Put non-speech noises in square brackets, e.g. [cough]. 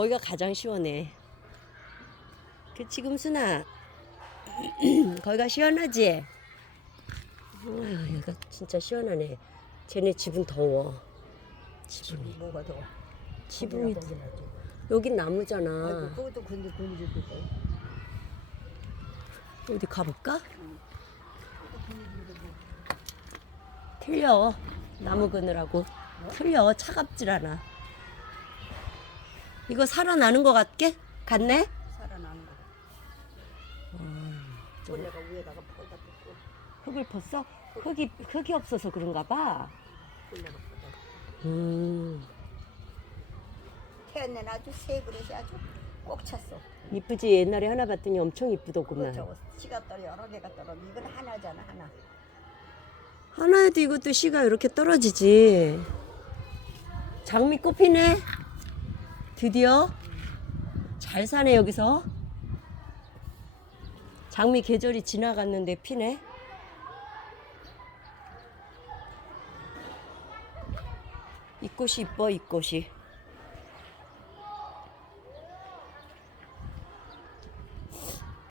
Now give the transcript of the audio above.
거기가 가장 시원해. 그 지금 순아 [clears throat] 거기가 시원하지? 아유, 여기가 진짜 시원하네. 쟤네 집은 더워. 지붕이. 뭐가 더워? 지붕이 거기나 거기나 좀. 여긴 나무잖아. 아이고, 그것도 근데 근질도 돼. 어디 가볼까? 틀려. 나무 그느라고. 틀려. 차갑질 않아. 이거 살아나는 것 같게? 같네? 살아나는 거. 원래가 위에다가 퍼다 붓고 흙을 벗어? 흙이, 흙이 없어서 그런가 봐. 원래가 퍼다. 음, 태연네 아주 새 그릇이 아주 꼭 찼어. 이쁘지? 옛날에 하나 봤더니 엄청 이쁘더구만. 저거 씨가 떨어 여러 개가 떨어. 이건 하나잖아 하나. 하나에도 이것도 씨가 이렇게 떨어지지. 장미 꽃 피네. 드디어. 잘 사네, 여기서. 장미 계절이 지나갔는데 피네. 이 꽃이 이뻐, 이 꽃이.